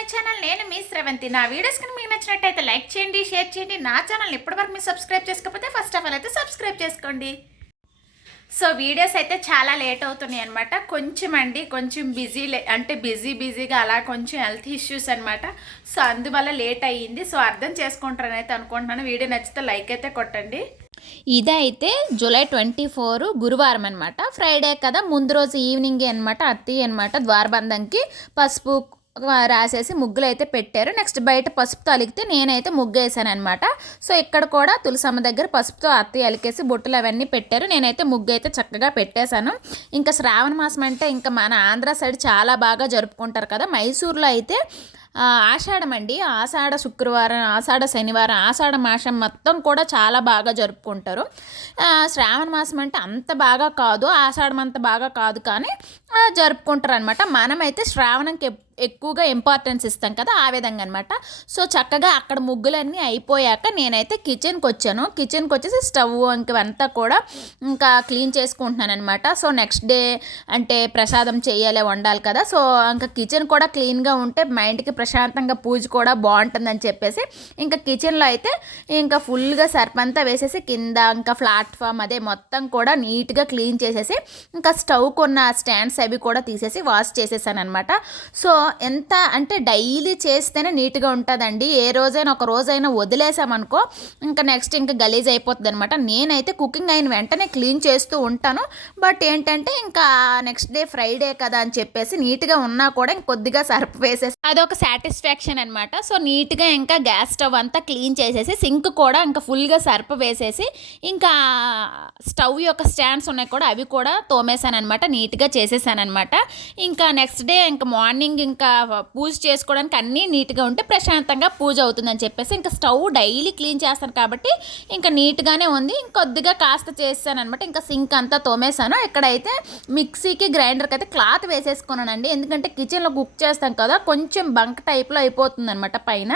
My channel నేను మీ శ్రవంతి నా videos కనుక మీకు నచ్చినట్టయితే లైక్ చేయండి షేర్ చేయండి. నా ఛానల్ ఇప్పటివరకు మీరు సబ్స్క్రైబ్ చేసుకోకపోతే ఫస్ట్ ఆఫ్ ఆల్ అయితే సబ్స్క్రైబ్ చేసుకోండి. సో వీడియోస్ అయితే చాలా లేట్ అవుతున్నాయి అనమాట కొంచెం అండి కొంచెం బిజీ అంటే బిజీ బిజీగా అలా కొంచెం హెల్త్ ఇష్యూస్ అనమాట సో అందువల్ల లేట్ అయ్యింది. సో అర్థం చేసుకుంటారని అయితే అనుకుంటున్నాను. వీడియో నచ్చితే లైక్ అయితే కొట్టండి. ఇదైతే జూలై ట్వంటీ ఫోర్ గురువారం అనమాట ఫ్రైడే కదా ముందు రోజు ఈవినింగే అనమాట అత్తయ్య అనమాట ద్వారబంధంకి పసుపు రాసేసి ముగ్గులు అయితే పెట్టారు. నెక్స్ట్ బయట పసుపుతో అలిగితే నేనైతే ముగ్గు వేసాను అనమాట సో ఇక్కడ కూడా తులసమ్మ దగ్గర పసుపుతో అత్తయ్య అలికేసి బొట్టులు అవన్నీ పెట్టారు. నేనైతే ముగ్గు అయితే చక్కగా పెట్టేశాను. ఇంకా శ్రావణ మాసం అంటే ఇంకా మన ఆంధ్ర సైడ్ చాలా బాగా జరుపుకుంటారు కదా. మైసూర్లో అయితే ఆషాఢం అండి. ఆషాఢ శుక్రవారం ఆషాఢ శనివారం ఆషాఢ మాసం మొత్తం కూడా చాలా బాగా జరుపుకుంటారు. శ్రావణ మాసం అంటే అంత బాగా కాదు. ఆషాఢం అంత బాగా కాదు కానీ జరుపుకుంటారు అనమాట మనమైతే శ్రావణంకి ఎక్కువగా ఇంపార్టెన్స్ ఇస్తాం కదా ఆ విధంగా అనమాట సో చక్కగా అక్కడ ముగ్గులన్నీ అయిపోయాక నేనైతే కిచెన్కి వచ్చాను. కిచెన్కి వచ్చేసి స్టవ్ ఇంకవంతా కూడా ఇంకా క్లీన్ చేసుకుంటున్నాను అనమాట సో నెక్స్ట్ డే అంటే ప్రసాదం చేయాలి వండాలి కదా. సో ఇంకా కిచెన్ కూడా క్లీన్గా ఉంటే మైండ్కి ప్రశాంతంగా పూజ కూడా బాగుంటుందని చెప్పేసి ఇంకా కిచెన్లో అయితే ఇంకా ఫుల్గా సర్పంతా వేసేసి కింద ఇంకా ప్లాట్ఫామ్ అదే మొత్తం కూడా నీట్గా క్లీన్ చేసేసి ఇంకా స్టవ్ కొన్న స్టాండ్స్ అవి కూడా తీసేసి వాష్ చేసేసాను అనమాట సో ఎంత అంటే డైలీ చేస్తేనే నీట్గా ఉంటుందండి. ఏ రోజైనా ఒక రోజైనా వదిలేసామనుకో ఇంకా నెక్స్ట్ ఇంకా గలీజ్ అయిపోతుంది అనమాట నేనైతే కుకింగ్ అయిన వెంటనే క్లీన్ చేస్తూ ఉంటాను. బట్ ఏంటంటే ఇంకా నెక్స్ట్ డే ఫ్రైడే కదా అని చెప్పేసి నీట్గా ఉన్నా కూడా ఇంక కొద్దిగా సర్ఫ్ వేసేసి అదొక సాటిస్ఫాక్షన్ అనమాట సో నీట్గా ఇంకా గ్యాస్ స్టవ్ అంతా క్లీన్ చేసేసి సింక్ కూడా ఇంకా ఫుల్గా సర్ఫ్ వేసేసి ఇంకా స్టవ్ యొక్క స్టాండ్స్ ఉన్నాయి కూడా అవి కూడా తోమేశాను అనమాట నీట్గా చేసేసాను అనమాట ఇంకా నెక్స్ట్ డే ఇంకా మార్నింగ్ ఇంకా ఇంకా పూజ చేసుకోవడానికి అన్నీ నీట్గా ఉంటే ప్రశాంతంగా పూజ అవుతుందని చెప్పేసి ఇంకా స్టవ్ డైలీ క్లీన్ చేస్తాను కాబట్టి ఇంకా నీట్గానే ఉంది. ఇంకొద్దిగా కాస్త చేస్తాను అనమాట ఇంకా సింక్ అంతా తోమేశాను. ఇక్కడైతే మిక్సీకి గ్రైండర్కి అయితే క్లాత్ వేసేసుకున్నానండి. ఎందుకంటే కిచెన్లో కుక్ చేస్తాం కదా కొంచెం బంక్ టైప్లో అయిపోతుంది అనమాట పైన.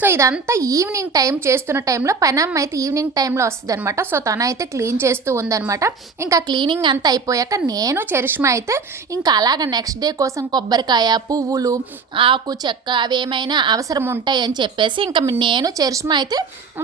సో ఇదంతా ఈవినింగ్ టైం చేస్తున్న టైంలో పనమ్మ అయితే ఈవినింగ్ టైంలో వస్తుంది అనమాట సో అయితే క్లీన్ చేస్తూ ఉందనమాట ఇంకా క్లీనింగ్ అంతా అయిపోయాక నేను చరిష్మ అయితే ఇంకా అలాగ నెక్స్ట్ డే కోసం కొబ్బరికాయ పువ్వు పువ్వులు ఆకు చెక్క అవి ఏమైనా అవసరం ఉంటాయని చెప్పేసి ఇంకా నేను చరిష్మా అయితే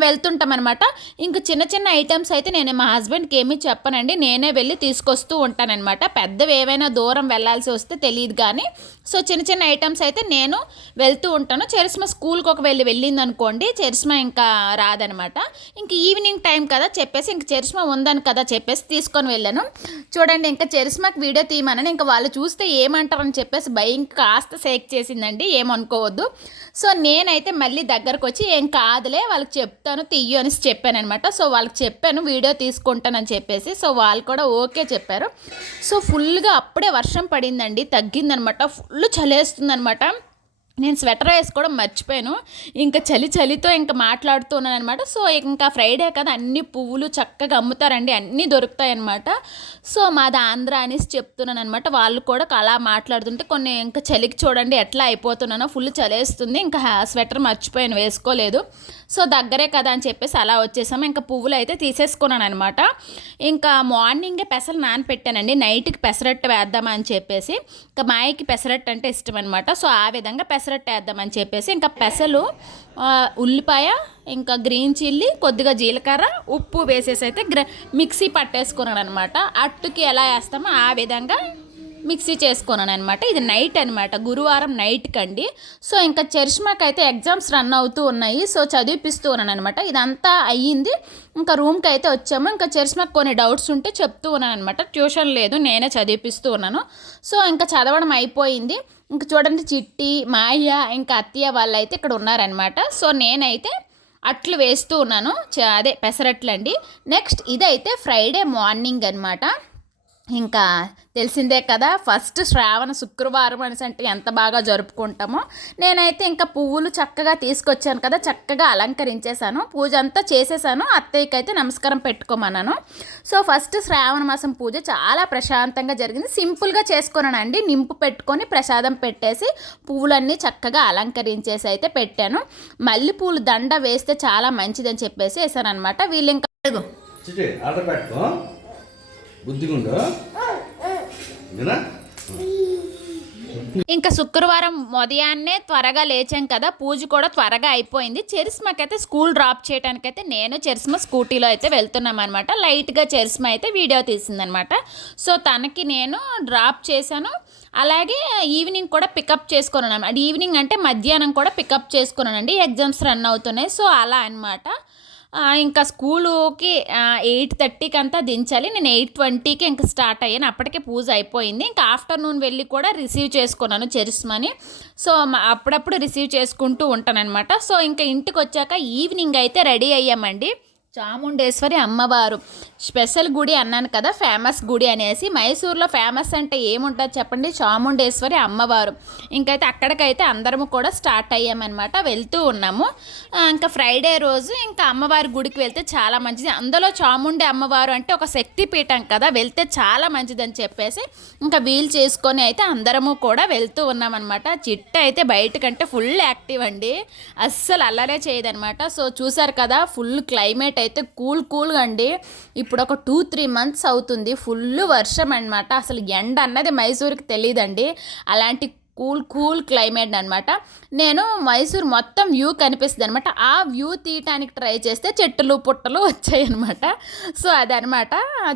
వెళ్తుంటాం అనమాట ఇంకా చిన్న చిన్న ఐటమ్స్ అయితే నేను మా హస్బెండ్కి ఏమీ చెప్పనండి. నేనే వెళ్ళి తీసుకొస్తూ ఉంటానన్నమాట. పెద్దవి ఏవైనా దూరం వెళ్ళాల్సి వస్తే తెలియదు కానీ సో చిన్న చిన్న ఐటమ్స్ అయితే నేను వెళ్తూ ఉంటాను. చరిస్మా స్కూల్కి ఒక వెళ్ళి వెళ్ళింది అనుకోండి చరిస్మా ఇంకా రాదనమాట. ఇంక ఈవినింగ్ టైం కదా చెప్పేసి ఇంక చరిస్మా ఉందని కదా చెప్పేసి తీసుకొని వెళ్ళాను. చూడండి ఇంకా చరిస్మాకి వీడియో తీయమని ఇంకా వాళ్ళు చూస్తే ఏమంటారని చెప్పేసి భయం కాస్త షేక్ చేసిందండి. ఏమనుకోవద్దు. సో నేనైతే మళ్ళీ దగ్గరకు వచ్చి ఏం కాదులే వాళ్ళకి చెప్తాను తీయు అని చెప్పానమాట సో వాళ్ళకి చెప్పాను వీడియో తీసుకుంటానని చెప్పేసి. సో వాళ్ళు కూడా ఓకే చెప్పారు. సో ఫుల్గా అప్పుడే వర్షం పడిందండి తగ్గిందనమాట. ఫుల్ ఫుల్ చలేస్తుందనమాట నేను స్వెటర్ వేసుకోవడం మర్చిపోయాను. ఇంకా చలి చలితో ఇంకా మాట్లాడుతున్నాను అనమాట సో ఇంకా ఫ్రైడే కదా అన్ని పువ్వులు చక్కగా అమ్ముతారండి. అన్నీ దొరుకుతాయి అనమాట సో మాది ఆంధ్ర అనేసి చెప్తున్నాను అనమాట వాళ్ళు కూడా అలా మాట్లాడుతుంటే కొన్ని ఇంకా చలికి చూడండి ఎట్లా అయిపోతున్నానో ఫుల్ చలేస్తుంది. ఇంకా స్వెటర్ మర్చిపోయాను వేసుకోలేదు. సో దగ్గరే కదా అని చెప్పేసి అలా వచ్చేసాము. ఇంకా పువ్వులు అయితే తీసేసుకున్నాను అనమాట ఇంకా మార్నింగే పెసలు నానపెట్టానండి. నైట్కి పెసరట్టు వేద్దామని చెప్పేసి. ఇంకా మాయకి పెసరట్టు అంటే ఇష్టం అనమాట సో ఆ విధంగా పెసరట్టు వేద్దామని చెప్పేసి ఇంకా పెసలు ఉల్లిపాయ ఇంకా గ్రీన్ చిల్లీ కొద్దిగా జీలకర్ర ఉప్పు వేసేసి అయితే గ్ర మిక్సీ పట్టేసుకున్నాను అనమాట అట్టుకి ఎలా వేస్తామో ఆ విధంగా మిక్సీ చేసుకున్నాను అనమాట ఇది నైట్ అనమాట గురువారం నైట్కి అండి సో ఇంకా చరిష్మాకి అయితే ఎగ్జామ్స్ రన్ అవుతూ ఉన్నాయి. సో చదివిపిస్తూ ఉన్నాను అనమాట ఇదంతా అయ్యింది. ఇంకా రూమ్కి అయితే వచ్చాము. ఇంకా చరిష్మాకి కొన్ని డౌట్స్ ఉంటే చెప్తూ ఉన్నాను అనమాట ట్యూషన్ లేదు నేనే చదివిపిస్తూ ఉన్నాను. సో ఇంకా చదవడం అయిపోయింది. ఇంక చూడండి చిట్టి మాయ ఇంకా అత్తయ్య వాళ్ళు అయితే ఇక్కడ ఉన్నారనమాట సో నేనైతే అట్లు వేస్తూ ఉన్నాను. చ- అదే పెసరట్లు అండి నెక్స్ట్ ఇదైతే ఫ్రైడే మార్నింగ్ అనమాట ఇంకా తెలిసిందే కదా ఫస్ట్ శ్రావణ శుక్రవారం అనేసి అంటే ఎంత బాగా జరుపుకుంటామో. నేనైతే ఇంకా పువ్వులు చక్కగా తీసుకొచ్చాను కదా చక్కగా అలంకరించేశాను. పూజ అంతా చేసేసాను అత్తయ్యకి అయితే నమస్కారం పెట్టుకోమన్నాను. సో ఫస్ట్ శ్రావణ మాసం పూజ చాలా ప్రశాంతంగా జరిగింది. సింపుల్గా చేసుకున్నానండి నింపు పెట్టుకొని ప్రసాదం పెట్టేసి పువ్వులన్నీ చక్కగా అలంకరించేసి అయితే పెట్టాను. మల్లెపూలు దండ వేస్తే చాలా మంచిదని చెప్పేసి వేసాను అనమాట వీళ్ళు ఇంకా అడుగు చిటి ఇంకా శుక్రవారం ఉదయాన్నే త్వరగా లేచాం కదా పూజ కూడా త్వరగా అయిపోయింది. చెరిస్మాకైతే స్కూల్ డ్రాప్ చేయడానికైతే నేను చెరిస్మ స్కూటీలో అయితే వెళ్తున్నాం అనమాట లైట్గా చెరిస్మ అయితే వీడియో తీసిందనమాట సో తనకి నేను డ్రాప్ చేశాను. అలాగే ఈవినింగ్ కూడా పికప్ చేసుకున్నాను. అనమాట ఈవినింగ్ అంటే మధ్యాహ్నం కూడా పికప్ చేసుకున్నానండి. ఎగ్జామ్స్ రన్ అవుతున్నాయి. సో అలా అనమాట ఇంకా స్కూలుకి ఎయిట్ థర్టీకి అంతా దించాలి. నేను ఎయిట్ ట్వంటీకి ఇంకా స్టార్ట్ అయ్యాను. అప్పటికే పూజ అయిపోయింది. ఇంకా ఆఫ్టర్నూన్ వెళ్ళి కూడా రిసీవ్ చేసుకున్నాను చెరిస్మని. సో అప్పుడప్పుడు రిసీవ్ చేసుకుంటూ ఉంటానన్నమాట. సో ఇంకా ఇంటికి వచ్చాక ఈవినింగ్ అయితే రెడీ అయ్యామండి. చాముండేశ్వరి అమ్మవారు. స్పెషల్ గుడి అన్నాను కదా ఫేమస్ గుడి అనేసి. మైసూర్లో ఫేమస్ అంటే ఏముంటుంది చెప్పండి? చాముండేశ్వరి అమ్మవారు. ఇంకైతే అక్కడికైతే అందరము కూడా స్టార్ట్ అయ్యామన్నమాట వెళ్తూ ఉన్నాము. ఇంకా ఫ్రైడే రోజు ఇంకా అమ్మవారి గుడికి వెళ్తే చాలా మంచిది. అందులో చాముండి అమ్మవారు అంటే ఒక శక్తి పీఠం కదా వెళ్తే చాలా మంచిదని చెప్పేసి ఇంకా వీలు చేసుకొని అయితే అందరము కూడా వెళ్తూ ఉన్నామన్నమాట. చిట్ట అయితే బయటకంటే ఫుల్ యాక్టివ్ అండి. అస్సలు అల్లరే చేయదనమాట సో చూసారు కదా ఫుల్ క్లైమేట్ అయితే కూల్ కూల్గా అండి. ఇప్పుడు ఒక టూ త్రీ మంత్స్ అవుతుంది. ఫుల్ వర్షం అనమాట అసలు ఎండ అన్నది మైసూర్కి తెలియదండి అలాంటి కూల్ కూల్ క్లైమేట్ అనమాట నేను మైసూర్ మొత్తం వ్యూ కనిపిస్తుంది అనమాట ఆ వ్యూ తీయటానికి ట్రై చేస్తే చెట్టులు పుట్టలు వచ్చాయి అనమాట సో అదనమాట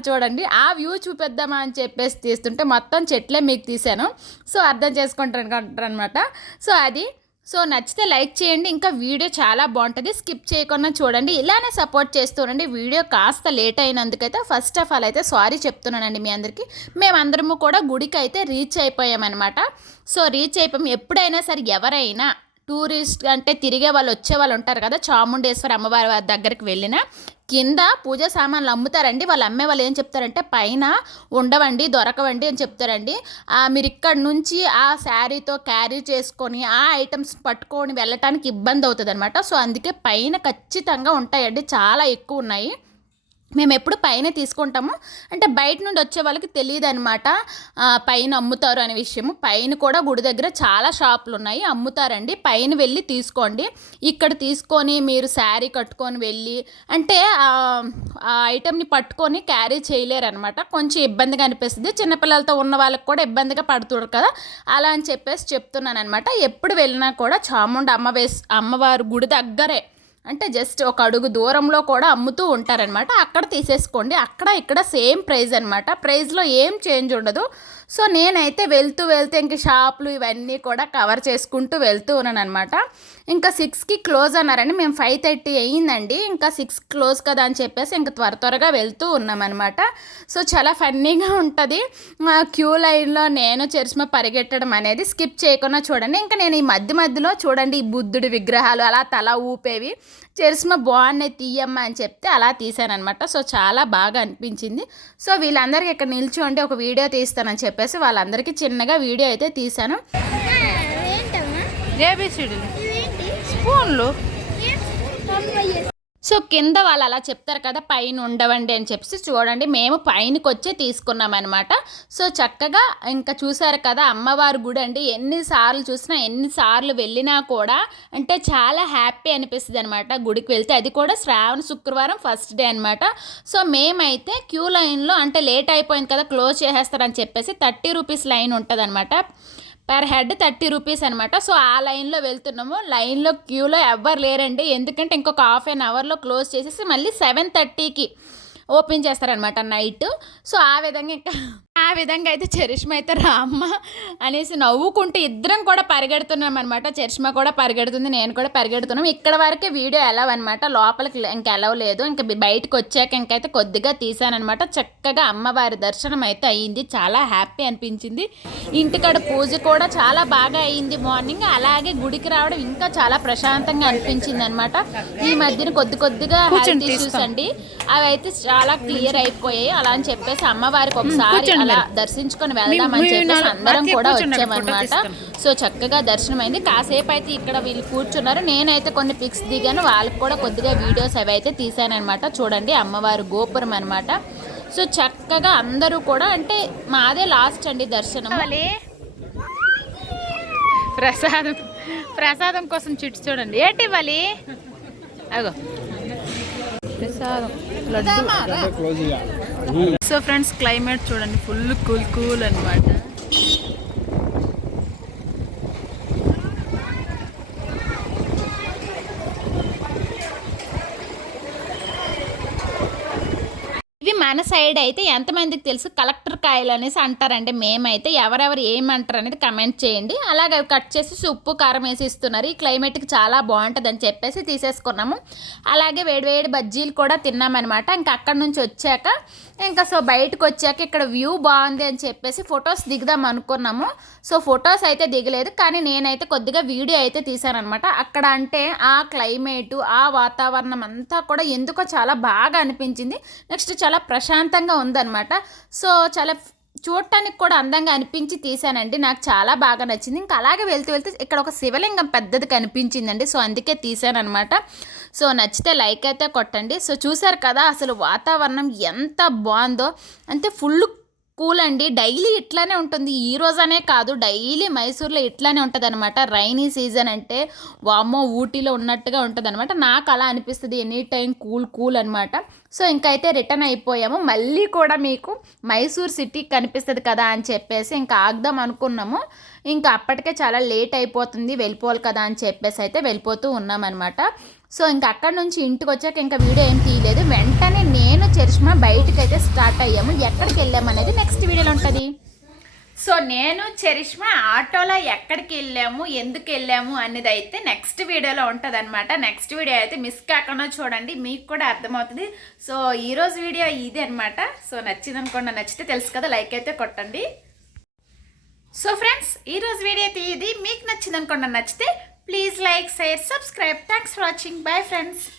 చూడండి. ఆ వ్యూ చూపిద్దామా అని చెప్పేసి తీస్తుంటే మొత్తం చెట్లే మీకు తీసాను సో అర్థం చేసుకుంటారు అనమాట సో అది సో నచ్చితే లైక్ చేయండి ఇంకా వీడియో చాలా బాగుంటుంది. స్కిప్ చేయకుండా చూడండి. ఇలానే సపోర్ట్ చేస్తూనండి వీడియో కాస్త లేట్ అయినందుకైతే ఫస్ట్ ఆఫ్ ఆల్ అయితే సారీ చెప్తున్నానండి మీ అందరికీ. మేమందరము కూడా గుడికి అయితే రీచ్ అయిపోయామన్నమాట. సో రీచ్ అయిపోయాం. ఎప్పుడైనా సరే ఎవరైనా టూరిస్ట్ అంటే తిరిగే వాళ్ళు వచ్చే వాళ్ళు ఉంటారు కదా చాముండేశ్వరి అమ్మవారి దగ్గరికి వెళ్ళిన కింద పూజ సామాన్లు అమ్ముతారండి. వాళ్ళు అమ్మే వాళ్ళు ఏం చెప్తారంటే పైన ఉండవండి దొరకవండి అని చెప్తారండి. మీరు ఇక్కడ నుంచి ఆ శారీతో క్యారీ చేసుకొని ఆ ఐటమ్స్ పట్టుకొని వెళ్ళటానికి ఇబ్బంది అవుతుంది అనమాట సో అందుకే పైన ఖచ్చితంగా ఉంటాయండి. చాలా ఎక్కువ ఉన్నాయి. మేము ఎప్పుడు పైన తీసుకుంటాము. అంటే బయట నుండి వచ్చే వాళ్ళకి తెలియదు అనమాట పైన అమ్ముతారు అనే విషయము. పైన కూడా గుడి దగ్గర చాలా షాపులు ఉన్నాయి. అమ్ముతారండి. పైన వెళ్ళి తీసుకోండి. ఇక్కడ తీసుకొని మీరు శారీ కట్టుకొని వెళ్ళి అంటే ఆ ఐటెంని పట్టుకొని క్యారీ చేయలేరు అనమాట కొంచెం ఇబ్బందిగా అనిపిస్తుంది. చిన్నపిల్లలతో ఉన్న వాళ్ళకి కూడా ఇబ్బందిగా పడుతున్నారు కదా. అలా అని చెప్పేసి చెప్తున్నాను అనమాట ఎప్పుడు వెళ్ళినా కూడా చాముండ అమ్మ వేస్ అమ్మవారు గుడి దగ్గరే అంటే జస్ట్ ఒక అడుగు దూరంలో కూడా అమ్ముతూ ఉంటారనమాట అక్కడ తీసేసుకోండి. అక్కడ ఇక్కడ సేమ్ ప్రైస్ అనమాట ప్రైస్లో ఏం చేంజ్ ఉండదు. సో నేనైతే వెళ్తూ వెళ్తే ఇంక షాపులు ఇవన్నీ కూడా కవర్ చేసుకుంటూ వెళ్తూ ఉన్నాను అనమాట ఇంకా సిక్స్కి క్లోజ్ అన్నారండి మేము ఫైవ్ థర్టీ అయ్యిందండి ఇంకా సిక్స్ క్లోజ్ కదా అని చెప్పేసి ఇంకా త్వర త్వరగా వెళ్తూ ఉన్నామన్నమాట. సో చాలా ఫన్నీగా ఉంటుంది. క్యూ లైన్లో నేను చరిస్మ పరిగెట్టడం అనేది స్కిప్ చేయకుండా చూడండి. ఇంకా నేను ఈ మధ్య మధ్యలో చూడండి ఈ బుద్ధుడి విగ్రహాలు అలా తల ఊపేవి. చరిస్మ బాగున్నాయి తీయమ్మ అని చెప్తే అలా తీసానమాట సో చాలా బాగా అనిపించింది. సో వీళ్ళందరికీ ఇక్కడ నిల్చోండి ఒక వీడియో తీస్తానని చెప్పేసి వాళ్ళందరికీ చిన్నగా వీడియో అయితే తీశాను. ఏబిసిడీలు స్పూన్లు. సో కింద వాళ్ళు అలా చెప్తారు కదా పైన ఉండవండి అని చెప్పేసి చూడండి మేము పైనకి వచ్చే తీసుకున్నాం అనమాట సో చక్కగా ఇంకా చూసారు కదా అమ్మవారు గుడి అండి. ఎన్నిసార్లు చూసినా ఎన్నిసార్లు వెళ్ళినా కూడా అంటే చాలా హ్యాపీ అనిపిస్తుంది అనమాట గుడికి వెళ్తే. అది కూడా శ్రావణ శుక్రవారం ఫస్ట్ డే అనమాట సో మేమైతే క్యూ లైన్లో అంటే లేట్ అయిపోయింది కదా క్లోజ్ చేసేస్తారని చెప్పేసి థర్టీ రూపీస్ లైన్ ఉంటుంది పర్ హెడ్ థర్టీ రూపీస్ అనమాట సో ఆ లైన్లో వెళ్తున్నాము. లైన్లో క్యూలో ఎవ్వరు లేరండి. ఎందుకంటే ఇంకొక హాఫ్ అన్ అవర్లో క్లోజ్ చేసేసి మళ్ళీ సెవెన్ థర్టీకి ఓపెన్ చేస్తారనమాట నైట్. సో ఆ విధంగా ఇంకా ఆ విధంగా అయితే చరిష్మ అయితే రామ్మ అనేసి నవ్వుకుంటూ ఇద్దరం కూడా పరిగెడుతున్నాం అనమాట చరిష్మ కూడా పరిగెడుతుంది నేను కూడా పరిగెడుతున్నాం. ఇక్కడ వరకే వీడియో ఎలవ్ అనమాట లోపలికి ఇంకా ఎలవ్ లేదు. ఇంకా బయటకు వచ్చాక ఇంకైతే కొద్దిగా తీసానమాట చక్కగా అమ్మవారి దర్శనం అయితే అయ్యింది చాలా హ్యాపీ అనిపించింది. ఇంటికాడ పూజ కూడా చాలా బాగా అయ్యింది మార్నింగ్ అలాగే గుడికి రావడం ఇంకా చాలా ప్రశాంతంగా అనిపించింది అనమాట ఈ మధ్యన కొద్ది కొద్దిగా హెల్త్ ఇష్యూస్ అండి. అవి అయితే చాలా క్లియర్ అయిపోయాయి. అలా అని చెప్పేసి అమ్మవారికి ఒకసారి అలా దర్శించుకొని వెళ్దామని చెప్పేసి అందరం కూడా వచ్చామన్నమాట. సో చక్కగా దర్శనం అయింది కాసేపు అయితే ఇక్కడ వీళ్ళు కూర్చున్నారు. నేనైతే కొన్ని పిక్స్ దిగాను. వాళ్ళకి కూడా కొద్దిగా వీడియోస్ అవి అయితే తీసానమాట చూడండి అమ్మవారి గోపురం అనమాట సో చక్కగా అందరూ కూడా అంటే మాదే లాస్ట్ అండి దర్శనం ప్రసాదం ప్రసాదం కోసం చిట్టు చూడండి. ఏంటి ఇవ్వాలి అగో. ప్రసాదం లడ్డు. సో ఫ్రెండ్స్ క్లైమేట్ చూడండి ఫుల్ కూల్ కూల్ అనమాట మన సైడ్ అయితే ఎంతమందికి తెలుసు కలెక్టర్ కాయలు అనేసి అంటారండి. మేమైతే ఎవరెవరు ఏమంటారు అనేది కమెంట్ చేయండి. అలాగే అవి కట్ చేసి ఉప్పు కారం వేసి ఇస్తున్నారు. ఈ క్లైమేట్కి చాలా బాగుంటుంది అని చెప్పేసి తీసేసుకున్నాము. అలాగే వేడివేడి బజ్జీలు కూడా తిన్నామన్నమాట ఇంకా అక్కడ నుంచి వచ్చాక ఇంకా సో బయటకు వచ్చాక ఇక్కడ వ్యూ బాగుంది అని చెప్పేసి ఫొటోస్ దిగుదాం అనుకున్నాము. సో ఫొటోస్ అయితే దిగలేదు. కానీ నేనైతే కొద్దిగా వీడియో అయితే తీశానమాట అక్కడ అంటే ఆ క్లైమేటు ఆ వాతావరణం అంతా కూడా ఎందుకో చాలా బాగా అనిపించింది. నెక్స్ట్ చాలా ప్రశాంతంగా ఉందన్నమాట. సో చాలా చూడటానికి కూడా అందంగా అనిపించి తీసానండి. నాకు చాలా బాగా నచ్చింది. ఇంకా అలాగే వెళ్తూ వెళ్తే ఇక్కడ ఒక శివలింగం పెద్దది కనిపించిందండి. సో అందుకే తీసానమాట సో నచ్చితే లైక్ అయితే కొట్టండి. సో చూసారు కదా అసలు వాతావరణం ఎంత బాగుందో. అంటే ఫుల్ కూల్ అండి. డైలీ ఇట్లానే ఉంటుంది. ఈ రోజనే కాదు డైలీ మైసూర్లో ఇట్లానే ఉంటుంది అనమాట రైనీ సీజన్ అంటే వామ్మో ఊటీలో ఉన్నట్టుగా ఉంటుంది అనమాట నాకు అలా అనిపిస్తుంది. ఎనీ టైం కూల్ కూల్ అనమాట సో ఇంకైతే రిటర్న్ అయిపోయాము. మళ్ళీ కూడా మీకు మైసూర్ సిటీ కనిపిస్తుంది కదా అని చెప్పేసి ఇంకా ఆగుదాం అనుకున్నాము. ఇంకా అప్పటికే చాలా లేట్ అయిపోతుంది. వెళ్ళిపోవాలి కదా అని చెప్పేసి అయితే వెళ్ళిపోతూ ఉన్నామన్నమాట. సో ఇంకా అక్కడ నుంచి ఇంటికి వచ్చాక ఇంకా వీడియో ఏం తీయలేదు. వెంటనే నేను చరిష్మా బయటకు అయితే స్టార్ట్ అయ్యాము. ఎక్కడికి వెళ్ళాము అనేది నెక్స్ట్ వీడియోలో ఉంటుంది. సో నేను చరిష్మా ఆటోలో ఎక్కడికి వెళ్ళాము ఎందుకు వెళ్ళాము అనేది అయితే నెక్స్ట్ వీడియోలో ఉంటుంది అనమాట నెక్స్ట్ వీడియో అయితే మిస్ కాకుండా చూడండి మీకు కూడా అర్థమవుతుంది. సో ఈరోజు వీడియో ఇది అనమాట సో నచ్చింది అనుకోండి నచ్చితే తెలుసు కదా లైక్ అయితే కొట్టండి. సో ఫ్రెండ్స్ ఈరోజు వీడియో అయితే ఇది మీకు నచ్చింది అనుకోండి నచ్చితే Please like, share, subscribe. Thanks for watching. Bye friends.